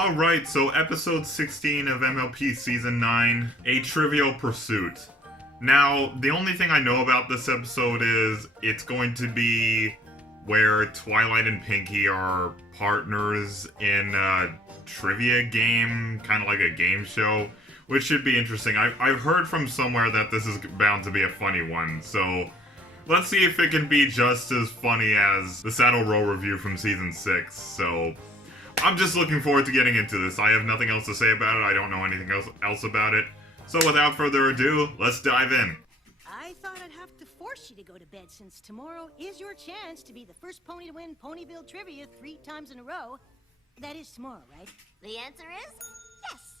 Alright, so episode 16 of MLP Season 9, A Trivial Pursuit. Now, the only thing I know about this episode is it's going to be where Twilight and Pinky are partners in a trivia game, kind of like a game show, which should be interesting. I've heard from somewhere that this is bound to be a funny one, so let's see if it can be just as funny as the Saddle Row review from Season 6, so I'm just looking forward to getting into this. I have nothing else to say about it, I don't know anything else about it, so without further ado, let's dive in. I thought I'd have to force you to go to bed since tomorrow is your chance to be the first pony to win Ponyville Trivia 3 times in a row. That is tomorrow, right? The answer is yes.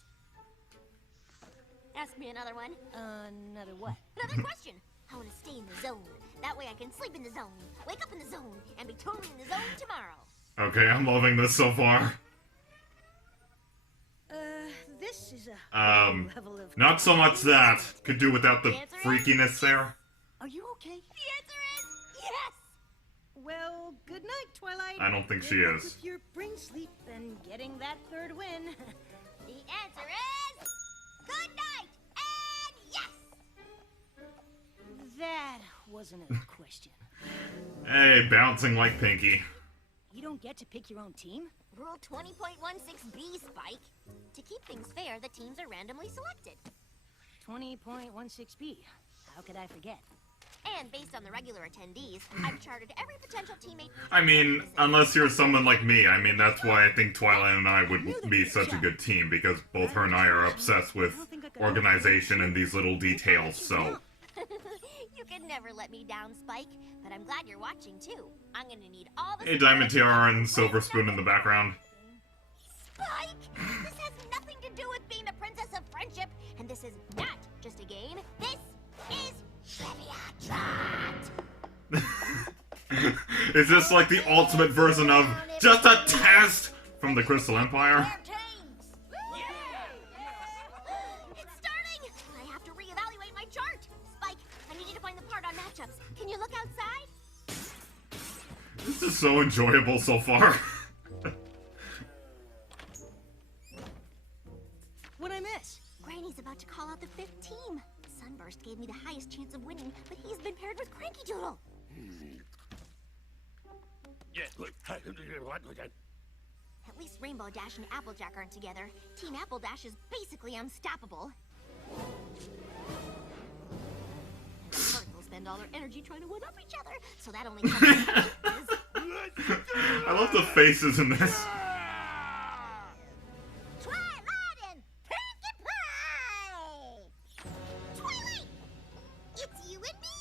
Ask me another one. Another what? Another question. I want to stay in the zone. That way I can sleep in the zone, wake up in the zone, and be totally in the zone tomorrow. Okay, I'm loving this so far. This is a level of... Not so much that. Could do without the freakiness there. Are you okay? The answer is yes! Well, good night, Twilight. I don't think she Good luck is. with your brain sleep and getting that third win. The answer is good night and yes! That wasn't a question. Hey, bouncing like Pinky. You don't get to pick your own team? Rule 20.16b, Spike. To keep things fair, the teams are randomly selected. 20.16b. How could I forget? And based on the regular attendees, I've charted every potential teammate... I mean, unless you're someone like me. I mean, that's why I think Twilight and I would be such a good team, because both her and I are obsessed with organization and these little details, so... You can never let me down, Spike, but I'm glad you're watching, too. I'm gonna need all the... Hey, Diamond Tiara and Silver Spoon in the background. Spike! This has nothing to do with being the Princess of Friendship, and this is not just a game. This is Trivia Trot! Is this like the ultimate version of just a test from the Crystal Empire? It's starting! I have to reevaluate my chart. Spike, I need you to find the part on matchups. Can you look outside? This is so enjoyable so far. What'd I miss? Granny's about to call out the 5th team. Sunburst gave me the highest chance of winning, but he's been paired with Cranky Doodle. At least Rainbow Dash and Applejack aren't together. Team Apple Dash is basically unstoppable. And of course, they'll spend all their energy trying to one-up each other, so that only comes I love the faces in this. Twilight and Pinkie Pie! Twilight! It's you and me!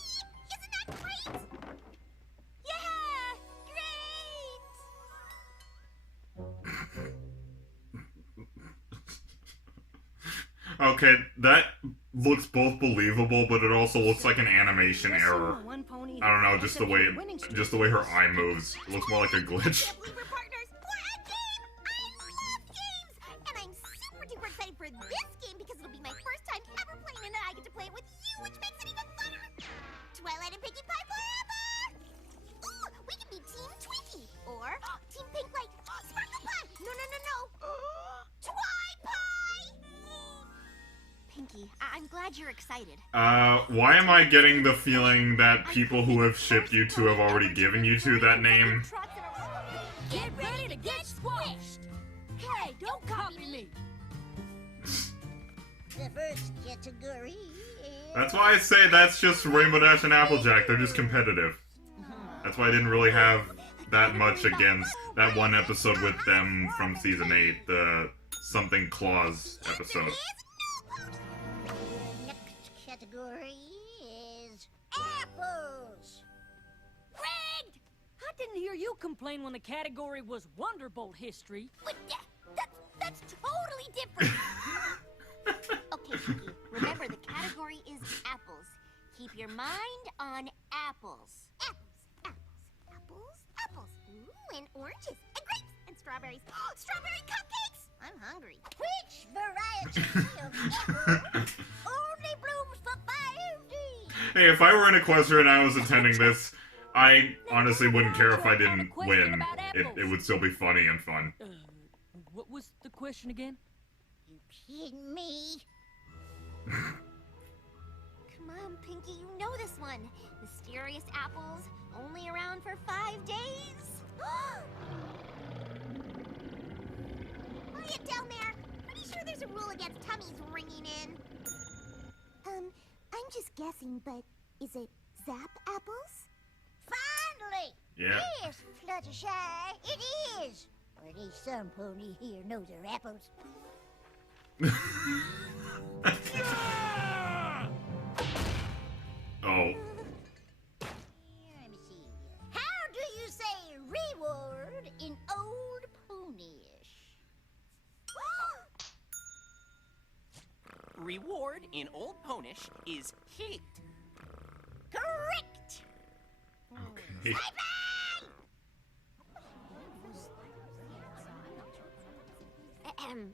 Isn't that great? Yeah! Great! Okay, that looks both believable, but it also looks like an animation error. I don't know, just the way her eye moves. It looks more like a glitch. I can't believe we're partners for a game! I love games! And I'm super duper excited for this game because it'll be my first time ever playing it, and I get to play it with you, which makes it even funner! Twilight and Pinkie Pie forever! Ooh, we can be Team Twinkie! Or Team Pink Light! Sparkle Pie! No, no, no, no! Twi-Pie! Pinkie, I'm glad you're excited. Why am I getting the feeling that people who have shipped you two have already given you two that name? Get ready to get squished! Hey, don't copy me! The first category is... That's why I say that's just Rainbow Dash and Applejack, they're just competitive. That's why I didn't really have that much against that one episode with them from Season 8, the Something Claus episode. Next category is... apples! Rigged! I didn't hear you complain when the category was Wonderbolt history. But that's totally different! Okay, Pinkie, remember the category is apples. Keep your mind on apples. Apples. Ooh, and oranges, and grapes, and strawberries. Strawberry cupcakes! I'm hungry. Which variety of apple only blooms for 5 days? Hey, if I were in Equestria and I was attending this, I honestly wouldn't care if I didn't win. It would still be funny and fun. What was the question again? You kidding me? Come on, Pinky, you know this one. Mysterious apples, only around for 5 days. Quiet down there. Pretty sure there's a rule against tummies ringing in. I'm just guessing, but is it Zap apples? Finally! Yeah. Yes, Fluttershy, it is. Or at least some pony here knows their apples. Oh. Let me see. How do you say reward in Old Ponyish? Reward in Old Ponish is hit. Correct! Okay.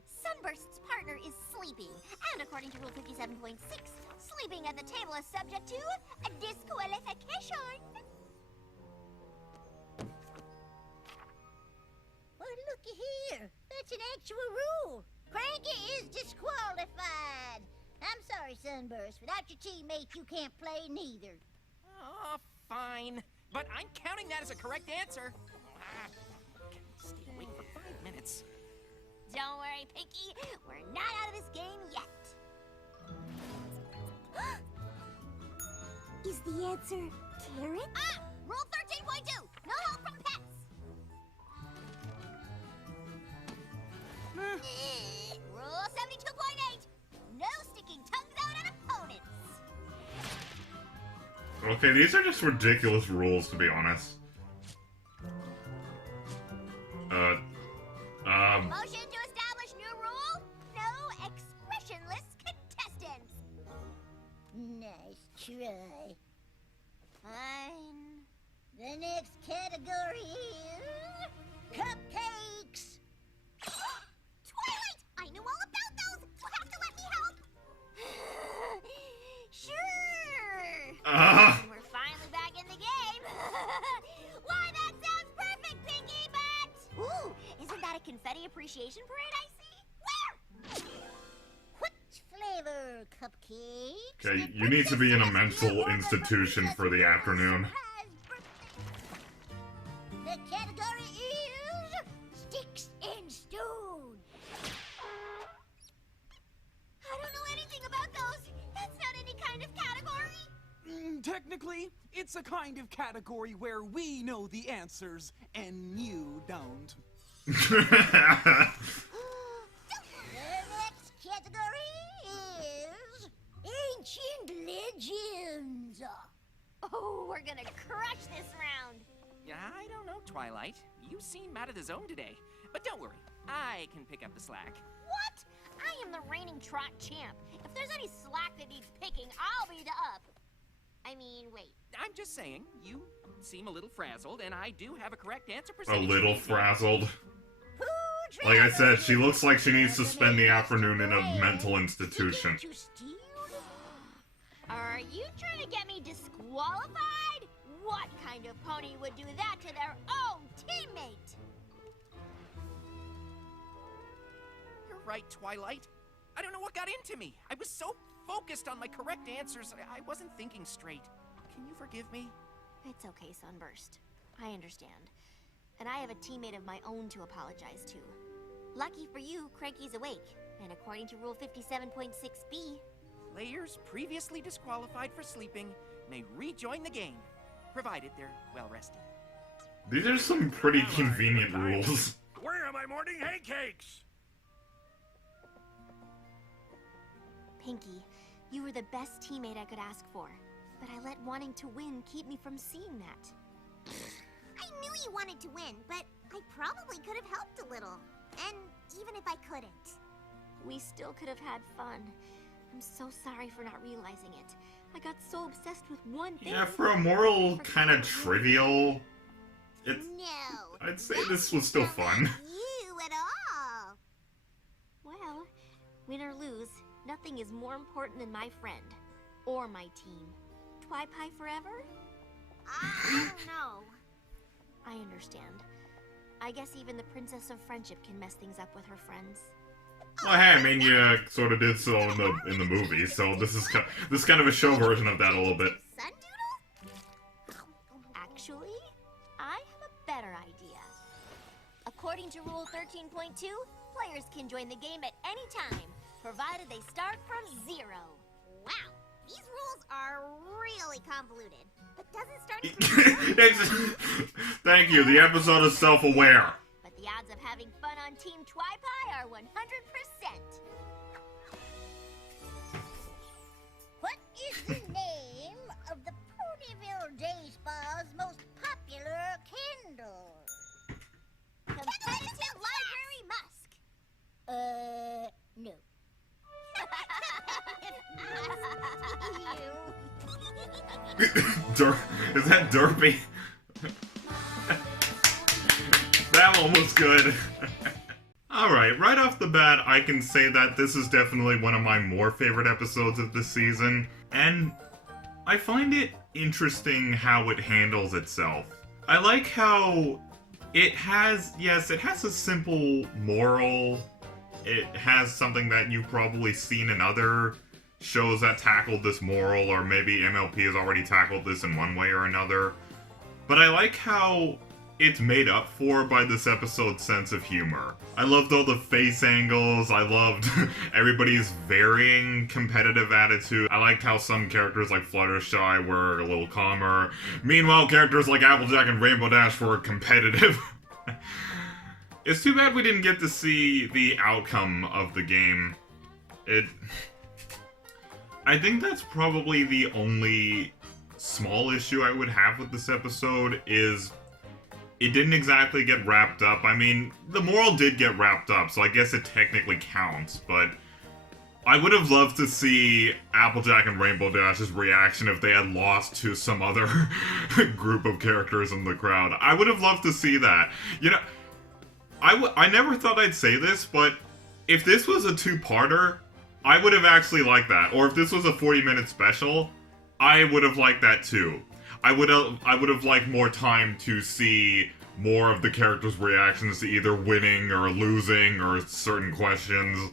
Sunburst's partner is sleeping, and according to Rule 57.6, sleeping at the table is subject to a disqualification. Well, looky here. That's an actual rule. Cranky is disqualified. I'm sorry, Sunburst. Without your teammate, you can't play neither. Oh, fine. But I'm counting that as a correct answer. Stay awake for 5 minutes. Don't worry, Pinky. We're not out of this game yet. Is the answer carrot? Ah! Rule 13.2. No help from pets. Rule 72.8. No sticking tongues out at opponents. Okay, these are just ridiculous rules, to be honest. Motion to establish new rule. No expressionless contestants. Nice try. Fine. The next category is cupcakes. Twilight! I knew all about those! You have to let me help! Sure! We're finally back in the game! Why, that sounds perfect, Pinky, but... Ooh, isn't that a confetti appreciation parade I see? Where? What flavor cupcakes? Okay, you need to be in a mental institution for the afternoon. The category is sticks and stones. I don't know anything about those. That's not any kind of category. Technically, it's a kind of category where we know the answers and you don't. The next category is ancient legends. Oh, we're gonna crush this round. I don't know, Twilight. You seem out of the zone today. But don't worry, I can pick up the slack. What? I am the reigning trot champ. If there's any slack that needs picking, I'll be the up. I mean, wait. I'm just saying, you seem a little frazzled, and I do have a correct answer A percentage. little frazzled. Like I said, she looks like she needs to spend the afternoon in a mental institution. Are you trying to get me disqualified? What kind of pony would do that to their own teammate? You're right, Twilight. I don't know what got into me. I was so focused on my correct answers, I wasn't thinking straight. Can you forgive me? It's okay, Sunburst. I understand. And I have a teammate of my own to apologize to. Lucky for you, Cranky's awake. And according to Rule 57.6b, Players previously disqualified for sleeping may rejoin the game, provided they're well rested. These are some pretty convenient rules. Where are my morning hay cakes? Pinky, you were the best teammate I could ask for. But I let wanting to win keep me from seeing that. I knew you wanted to win, but I probably could have helped a little. And even if I couldn't. We still could have had fun. I'm so sorry for not realizing it. I got so obsessed with one thing. Yeah, for a moral kind of trivial, it's. No. I'd say this was still fun. Not you at all. Well, win or lose, nothing is more important than my friend. Or my team. Twi-Pie forever? I don't know. I understand. I guess even the Princess of Friendship can mess things up with her friends. Well, hey, I mean, you sort of did so in the movie, so this is kind of a show version of that a little bit. Sundoodle? Actually, I have a better idea. According to Rule 13.2, players can join the game at any time, provided they start from 0. Wow, these rules are really convoluted. But doesn't starting Thank you. The episode is self-aware. But the odds of having fun on Team Twi-Pie are 100%. What is the name of the Ponyville Day Spa's most popular candle? Competitive Library Musk. No. Is that Derpy? That one was good. Alright, right off the bat, I can say that this is definitely one of my more favorite episodes of the season, and I find it interesting how it handles itself. I like how it has a simple moral. It has something that you've probably seen in other shows that tackled this moral, or maybe MLP has already tackled this in one way or another. But I like how it's made up for by this episode's sense of humor. I loved all the face angles, I loved everybody's varying competitive attitude. I liked how some characters like Fluttershy were a little calmer. Meanwhile, characters like Applejack and Rainbow Dash were competitive. It's too bad we didn't get to see the outcome of the game. I think that's probably the only small issue I would have with this episode, is it didn't exactly get wrapped up. I mean, the moral did get wrapped up, so I guess it technically counts, but I would have loved to see Applejack and Rainbow Dash's reaction if they had lost to some other group of characters in the crowd. I would have loved to see that. You know, I never thought I'd say this, but if this was a two-parter, I would have actually liked that. Or if this was a 40-minute special, I would have liked that too. I would have liked more time to see more of the characters' reactions to either winning or losing or certain questions.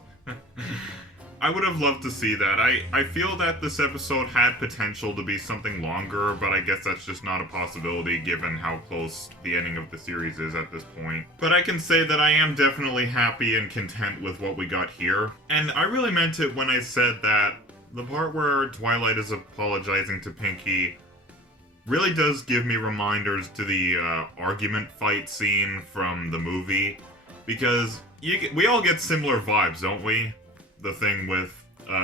I would have loved to see that. I feel that this episode had potential to be something longer, but I guess that's just not a possibility given how close the ending of the series is at this point. But I can say that I am definitely happy and content with what we got here. And I really meant it when I said that the part where Twilight is apologizing to Pinkie really does give me reminders to the argument fight scene from the movie. Because we all get similar vibes, don't we? The thing with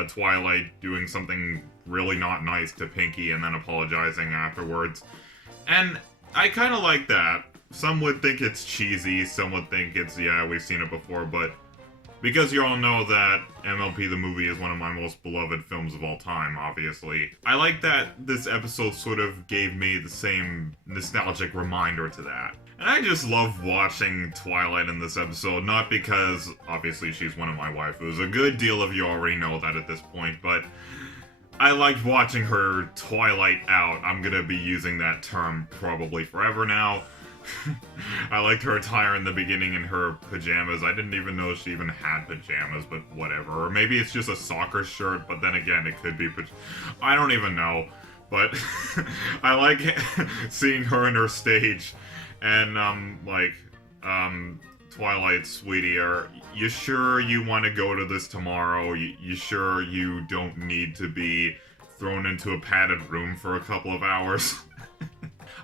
Twilight doing something really not nice to Pinkie and then apologizing afterwards. And I kind of like that. Some would think it's cheesy, some would think it's, yeah, we've seen it before, but because you all know that MLP the movie is one of my most beloved films of all time, obviously, I like that this episode sort of gave me the same nostalgic reminder to that. And I just love watching Twilight in this episode, not because, obviously, she's one of my waifus. A good deal of you already know that at this point, but I liked watching her Twilight out. I'm gonna be using that term probably forever now. I liked her attire in the beginning in her pajamas. I didn't even know she even had pajamas, but whatever. Or maybe it's just a soccer shirt, but then again, it could be I don't even know. But I like seeing her in her stage. And, Twilight, sweetie, are you sure you want to go to this tomorrow? You sure you don't need to be thrown into a padded room for a couple of hours?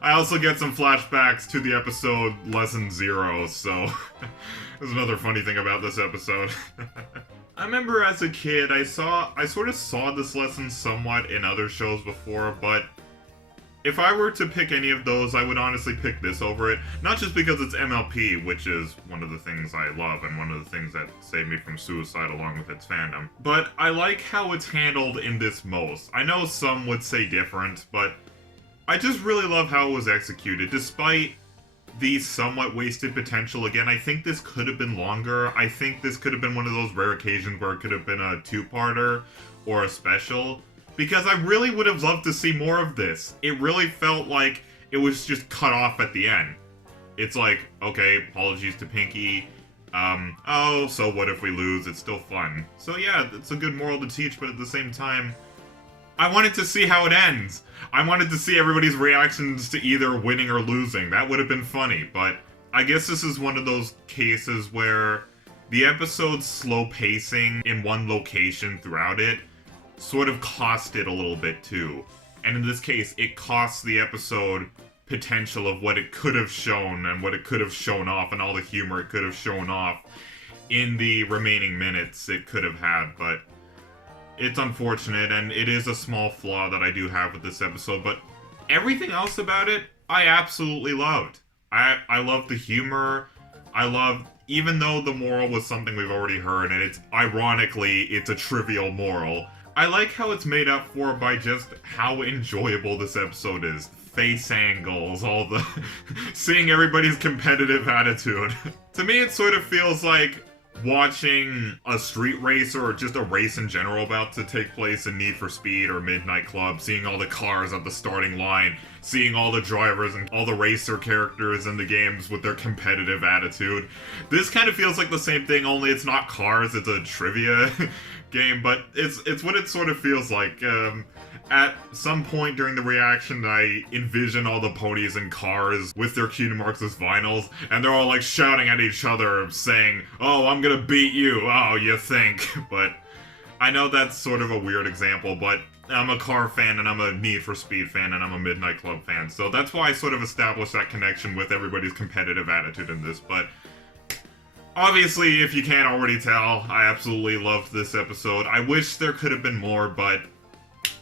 I also get some flashbacks to the episode Lesson 0, so there's another funny thing about this episode. I remember as a kid, I sort of saw this lesson somewhat in other shows before, but if I were to pick any of those, I would honestly pick this over it. Not just because it's MLP, which is one of the things I love and one of the things that saved me from suicide along with its fandom. But I like how it's handled in this most. I know some would say different, but I just really love how it was executed. Despite the somewhat wasted potential, again, I think this could have been longer. I think this could have been one of those rare occasions where it could have been a two-parter or a special. Because I really would have loved to see more of this. It really felt like it was just cut off at the end. It's like, okay, apologies to Pinky. Oh, so what if we lose? It's still fun. So yeah, it's a good moral to teach, but at the same time, I wanted to see how it ends. I wanted to see everybody's reactions to either winning or losing. That would have been funny, but I guess this is one of those cases where the episode's slow pacing in one location throughout it sort of cost it a little bit too. And in this case, it costs the episode potential of what it could have shown and what it could have shown off and all the humor it could have shown off in the remaining minutes it could have had, but it's unfortunate, and it is a small flaw that I do have with this episode, but everything else about it, I absolutely loved. I loved the humor. I loved, even though the moral was something we've already heard, and it's a trivial moral, I like how it's made up for by just how enjoyable this episode is. Face angles, all the seeing everybody's competitive attitude. To me, it sort of feels like watching a street race or just a race in general about to take place in Need for Speed or Midnight Club, seeing all the cars at the starting line, seeing all the drivers and all the racer characters in the games with their competitive attitude. This kind of feels like the same thing, only it's not cars, it's a trivia game, but it's what it sort of feels like. At some point during the reaction, I envision all the ponies and cars with their cue marks as vinyls, and they're all like shouting at each other, saying, "Oh, I'm gonna beat you, oh, you think?" But I know that's sort of a weird example, but I'm a car fan, and I'm a Need for Speed fan, and I'm a Midnight Club fan, so that's why I sort of established that connection with everybody's competitive attitude in this, but obviously, if you can't already tell, I absolutely loved this episode. I wish there could have been more, but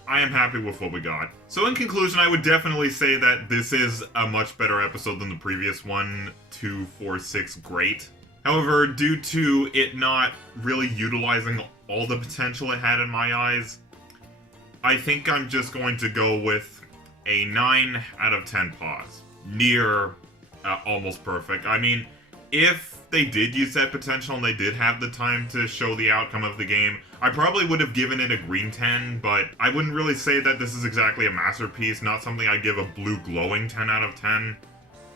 I am happy with what we got. So in conclusion, I would definitely say that this is a much better episode than the previous one, 2, 4, 6, great. However, due to it not really utilizing all the potential it had in my eyes, I think I'm just going to go with a 9 out of 10 paws. Near almost perfect. I mean, if they did use that potential and they did have the time to show the outcome of the game, I probably would have given it a green 10, but I wouldn't really say that this is exactly a masterpiece, not something I'd give a blue glowing 10 out of 10,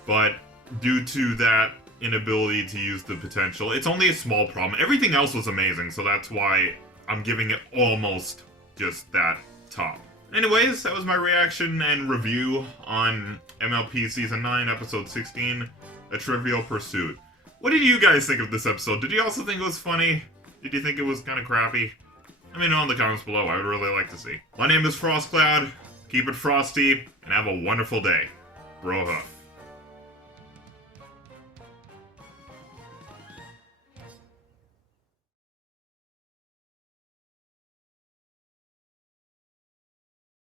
but due to that inability to use the potential, it's only a small problem. Everything else was amazing, so that's why I'm giving it almost just that top. Anyways, that was my reaction and review on MLP Season 9, Episode 16, A Trivial Pursuit. What did you guys think of this episode? Did you also think it was funny? Did you think it was kind of crappy? Let me know in the comments below. I would really like to see. My name is FrostCloud. Keep it frosty, and have a wonderful day. Bro Huff.